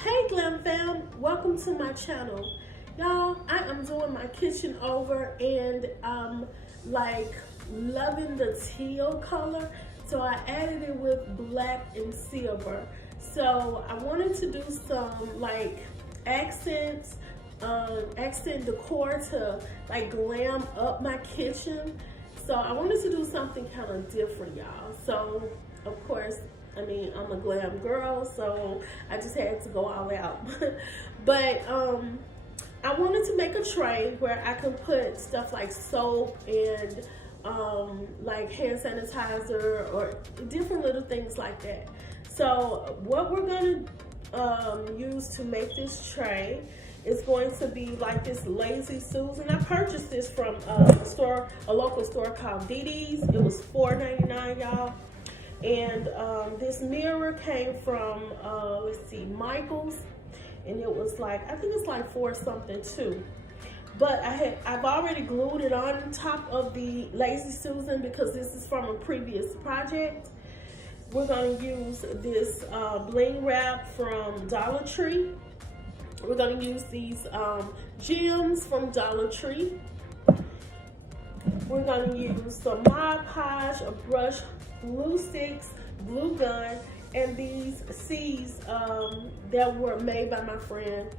Hey Glam fam, welcome to my channel. Y'all, I am doing my kitchen over and I'm like loving the teal color. So I added it with black and silver. So I wanted to do some like accents, accent decor to like glam up my kitchen. So I wanted to do something kind of different, y'all. So of course, I mean, I'm a glam girl, so I just had to go all out. But I wanted to make a tray where I can put stuff like soap and like hand sanitizer or different little things like that. So what we're gonna use to make this tray is going to be like this Lazy Susan. I purchased this from a local store called DD's. It was $4.99, y'all. And this mirror came from let's see, Michael's, and it was like, I think it's like $4 something too. But I've already glued it on top of the Lazy Susan because this is from a previous project. We're gonna use this bling wrap from Dollartree. We're gonna use these gems from Dollartree. We're gonna use some Mod Podge, a brush, glue sticks, glue gun, and these C's that were made by my friend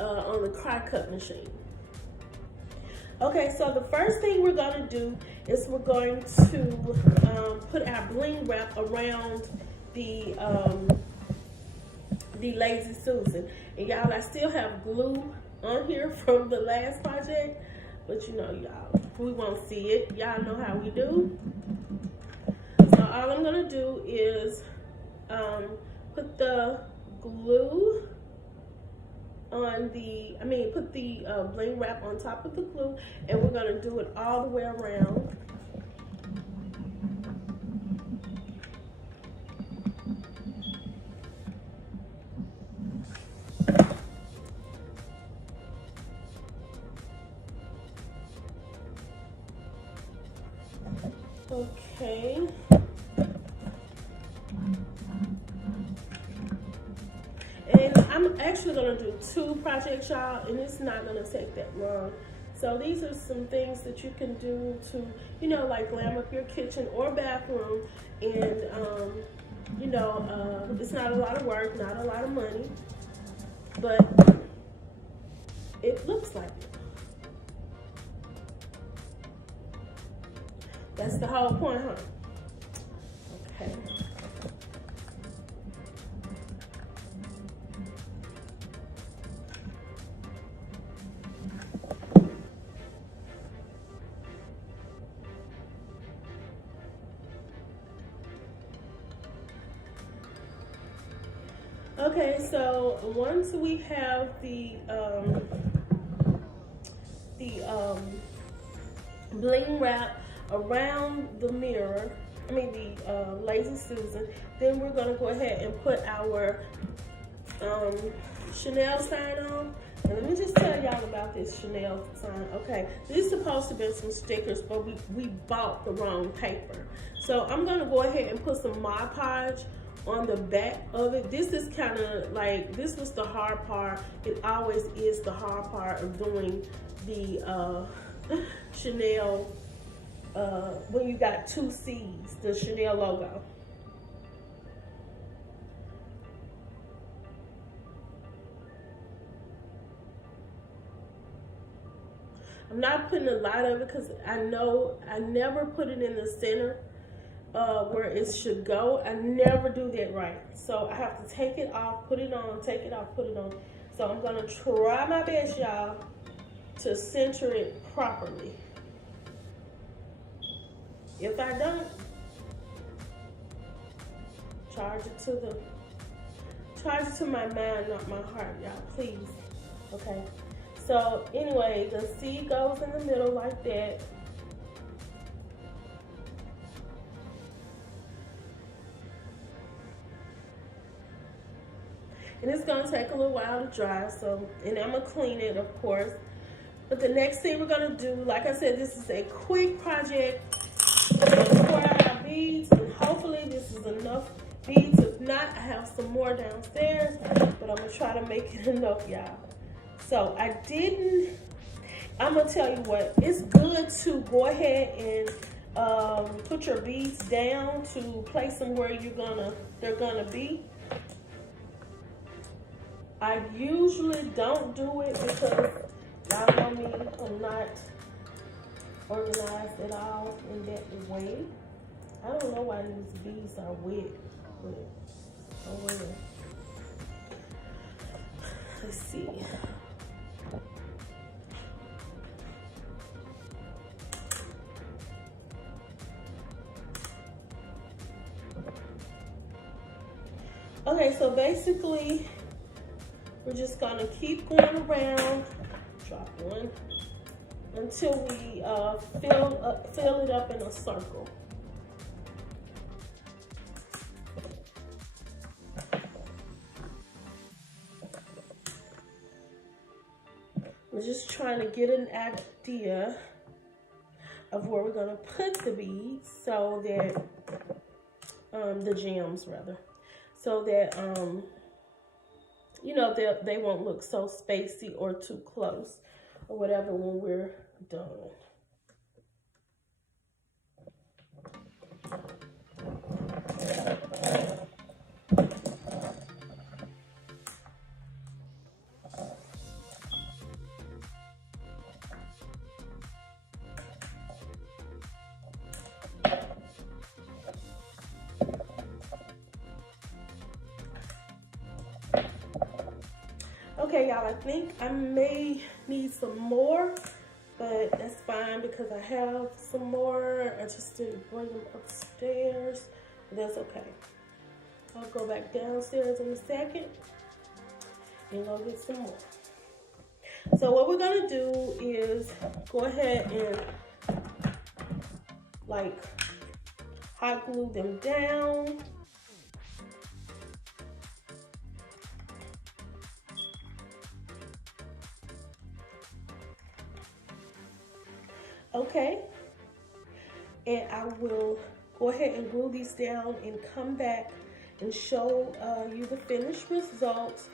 on the CC-Crichton machine. Okay, so the first thing we're gonna do is we're going to put our bling wrap around the Lazy Susan. And y'all, I still have glue on here from the last project, but you know, y'all, we won't see it. Y'all know how we do. So all I'm gonna do is put the glue on the, put the bling wrap on top of the glue, and we're gonna do it all the way around. Okay. And I'm actually gonna do 2 projects, y'all, and it's not gonna take that long. So these are some things that you can do to, you know, like glam up your kitchen or bathroom, and you know, it's not a lot of work, not a lot of money, but it looks like it. That's the whole point, huh? Okay. Okay, so once we have the bling wrap around the mirror, the Lazy Susan, then we're gonna go ahead and put our Chanel sign on. And let me just tell y'all about this Chanel sign. Okay, this is supposed to be some stickers, but we bought the wrong paper. So I'm gonna go ahead and put some Mod Podge on the back of it. This is kind of like, this was the hard part. It always is the hard part of doing the Chanel, when you got 2 C's, the Chanel logo. I'm not putting a lot of it because I know I never put it in the center where it should go. I never do that right. So I have to take it off, put it on, take it off, put it on. So I'm gonna try my best, y'all, to center it properly. If I don't, charge it to my mind, not my heart, y'all, please. Okay. So anyway, the C goes in the middle like that. And it's gonna take a little while to dry, so, and I'm gonna clean it, of course. But the next thing we're gonna do, like I said, this is a quick project. We're gonna pour out our beads, and hopefully this is enough beads. If not, I have some more downstairs, but I'm gonna try to make it enough, y'all. So I'm gonna tell you what, it's good to go ahead and put your beads down to place them where they're gonna be. I usually don't do it because y'all know me, I'm not organized at all in that way. I don't know why these beads are wet, but oh well. Let's see. Okay, so basically, we're just gonna keep going around, drop one, until we fill it up in a circle. We're just trying to get an idea of where we're gonna put the beads so that, the gems rather, so that, you know, they won't look so spacey or too close or whatever when we're done. Okay, y'all, I think I may need some more, but that's fine because I have some more. I just didn't bring them upstairs, but that's okay. I'll go back downstairs in a second and go get some more. So what we're gonna do is go ahead and like hot glue them down. Okay, and I will go ahead and glue these down and come back and show you the finished results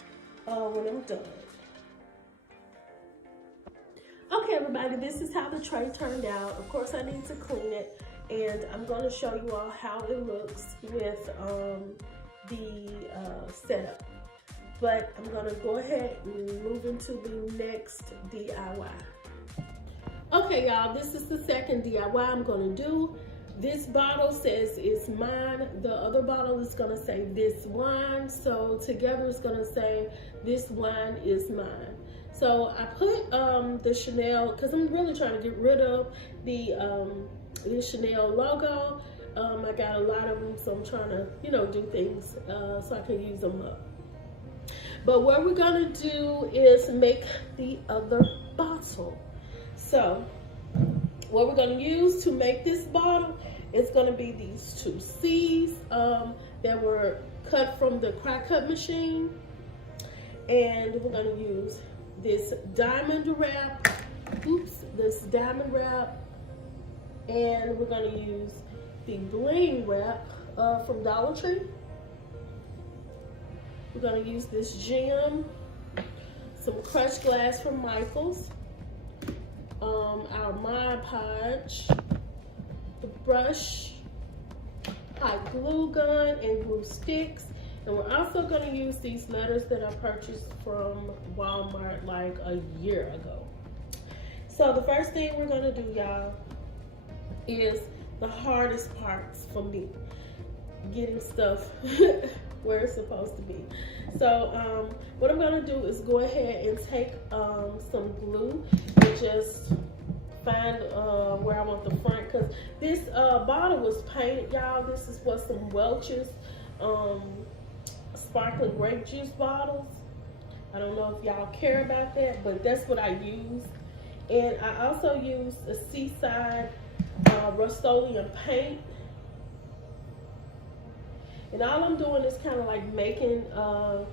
when I'm done. Okay, everybody, this is how the tray turned out. Of course, I need to clean it, and I'm going to show you all how it looks with the setup. But I'm going to go ahead and move into the next DIY. Okay, y'all, this is the second DIY I'm gonna do. This bottle says it's mine. The other bottle is gonna say this wine. So together it's gonna say this wine is mine. So I put the Chanel, because I'm really trying to get rid of the Chanel logo. I got a lot of them, so I'm trying to, you know, do things so I can use them up. But what we're gonna do is make the other bottle. So what we're going to use to make this bottle is going to be these two C's that were cut from the CC-Crichton machine. And we're going to use this diamond wrap. This diamond wrap. And we're going to use the Bling wrap from Dollartree. We're going to use this gem, some crushed glass from Michael's. Our Mod Podge, the brush, hot glue gun, and glue sticks. And we're also going to use these letters that I purchased from Walmart like a year ago. So the first thing we're going to do, y'all, is the hardest parts for me. Getting stuff where it's supposed to be. So what I'm going to do is go ahead and take some glue and just find where I want the front, because this bottle was painted, y'all. This is what some Welch's sparkling grape juice bottles. I don't know if y'all care about that, but that's what I use. And I also use a Seaside Rustoleum paint. And all I'm doing is kind of like making a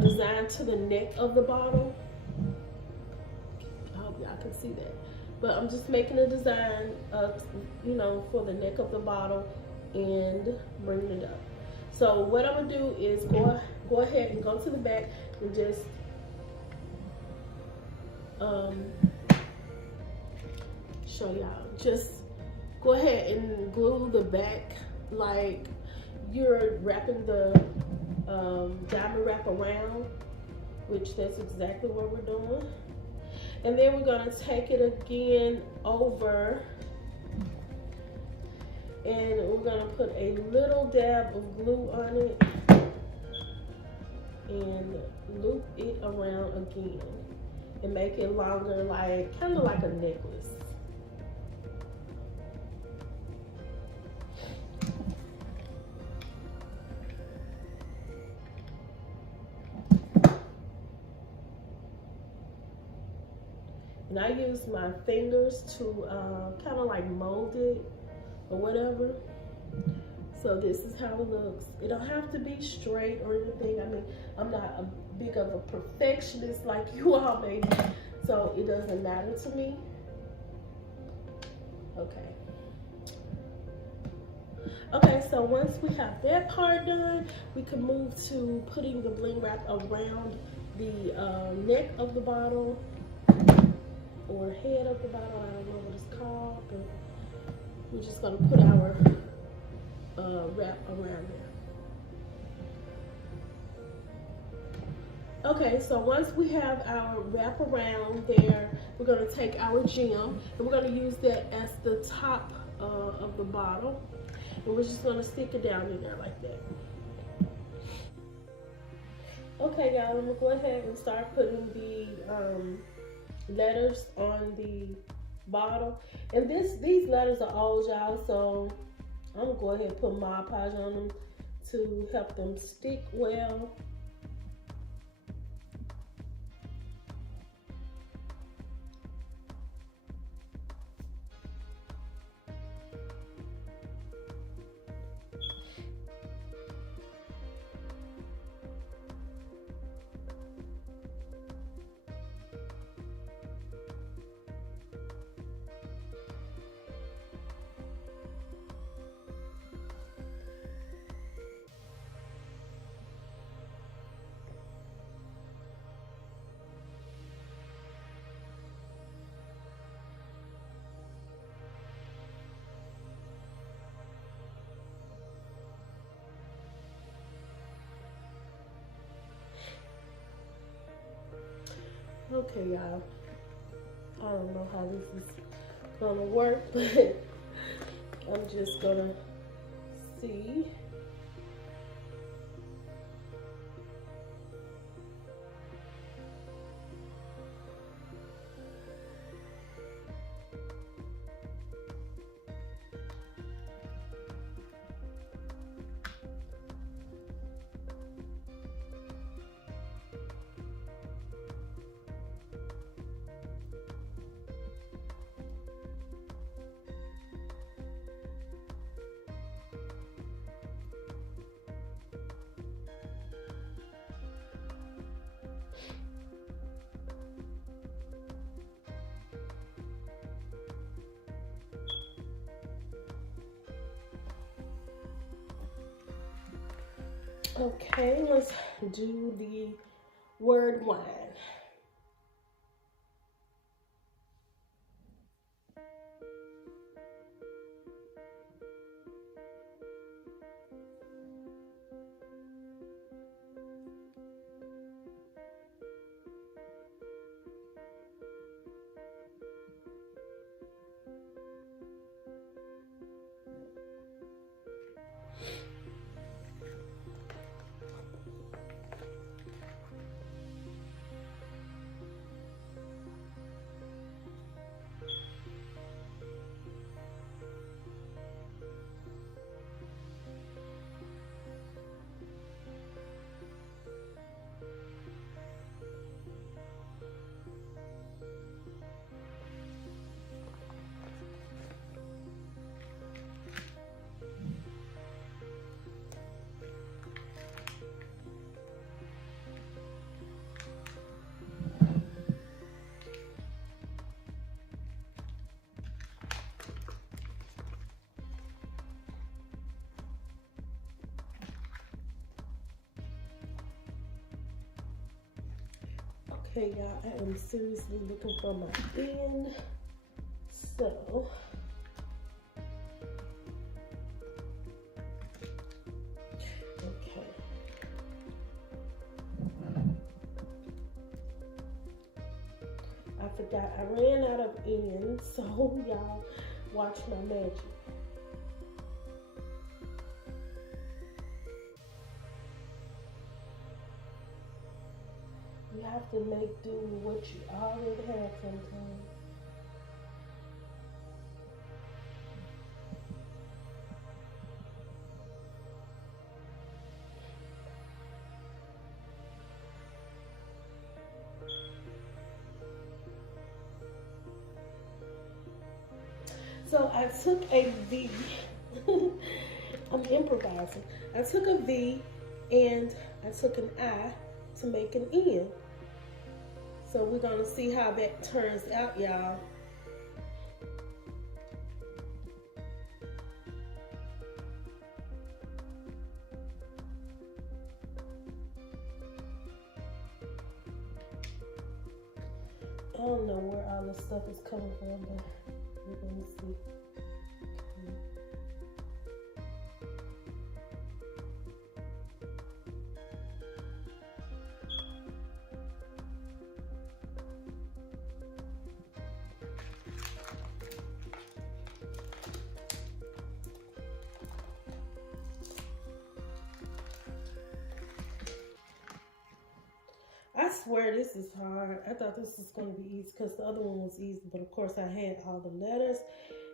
design to the neck of the bottle. I hope y'all can see that. But I'm just making a design, you know, for the neck of the bottle and bringing it up. So what I'm gonna do is go go ahead and go to the back and just show y'all. Just go ahead and glue the back like you're wrapping the diamond wrap around, which that's exactly what we're doing. And then we're gonna take it again over, and we're gonna put a little dab of glue on it and loop it around again and make it longer, like kind of like a necklace. And I use my fingers to kind of like mold it or whatever. So this is how it looks. It don't have to be straight or anything. I mean, I'm not a big of a perfectionist like you all may be, so it doesn't matter to me. Okay. Okay, so once we have that part done, we can move to putting the bling wrap around the neck of the bottle, or head of the bottle. I don't know what it's called, but we're just gonna put our wrap around there. Okay, so once we have our wrap around there, we're gonna take our gem and we're gonna use that as the top of the bottle, and we're just gonna stick it down in there like that. Okay, y'all, I'm gonna go ahead and start putting the letters on the bottle, and these letters are old, y'all, so I'm gonna go ahead and put Mod Podge on them to help them stick well. Okay, y'all, I don't know how this is gonna work, but I'm just gonna see. Okay, let's do the word wine. Okay, y'all, I am seriously looking for my bin. So, okay. I forgot, I ran out of ends, so y'all watch my magic. You have to make do with what you already have sometimes. So I took a V. I'm improvising. I took a V and I took an I to make an N. So we're gonna see how that turns out, y'all. I don't know where all this stuff is coming from, but we're gonna see. I swear this is hard. I thought this was going to be easy because the other one was easy, but of course I had all the letters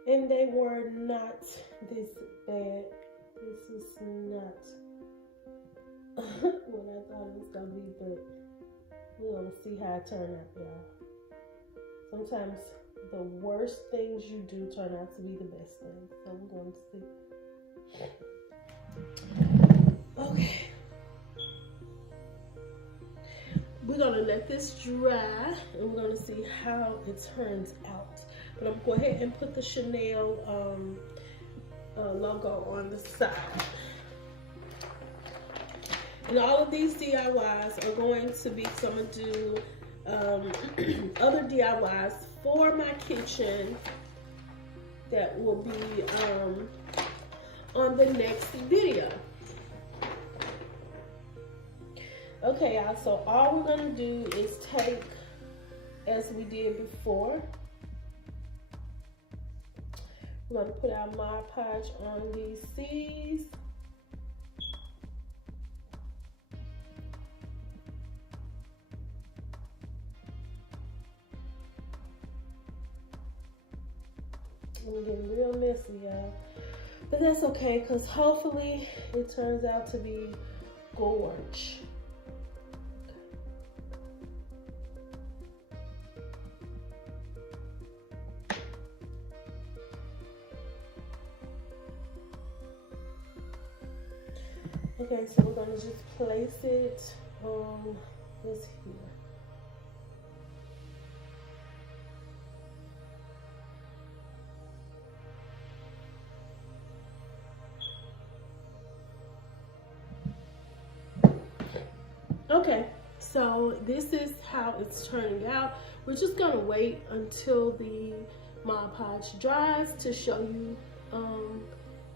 and they were not this bad. This is not what I thought it was going to be, but we're going to see how it turned out, y'all. Sometimes the worst things you do turn out to be the best things, so we're going to see. Okay. We're gonna let this dry and we're gonna see how it turns out. But I'm gonna go ahead and put the Chanel logo on the side. And all of these DIYs are going to be, so I'm gonna do other DIYs for my kitchen that will be on the next video. Okay, y'all, so all we're gonna do is take, as we did before, we're gonna put our Mod Podge on these C's. I'm getting real messy, y'all. But that's okay, because hopefully it turns out to be gorge. Okay, so we're gonna just place it on this here. Okay, so this is how it's turning out. We're just gonna wait until the Mod Podge dries to show you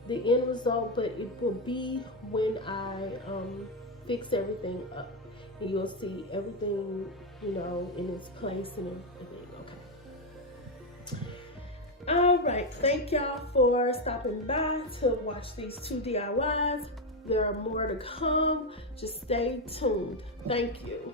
the end result, but it will be when I fix everything up, and you'll see everything, you know, in its place and everything. Okay. All right, thank y'all for stopping by to watch these 2 DIYs. There are more to come. Just stay tuned. Thank you.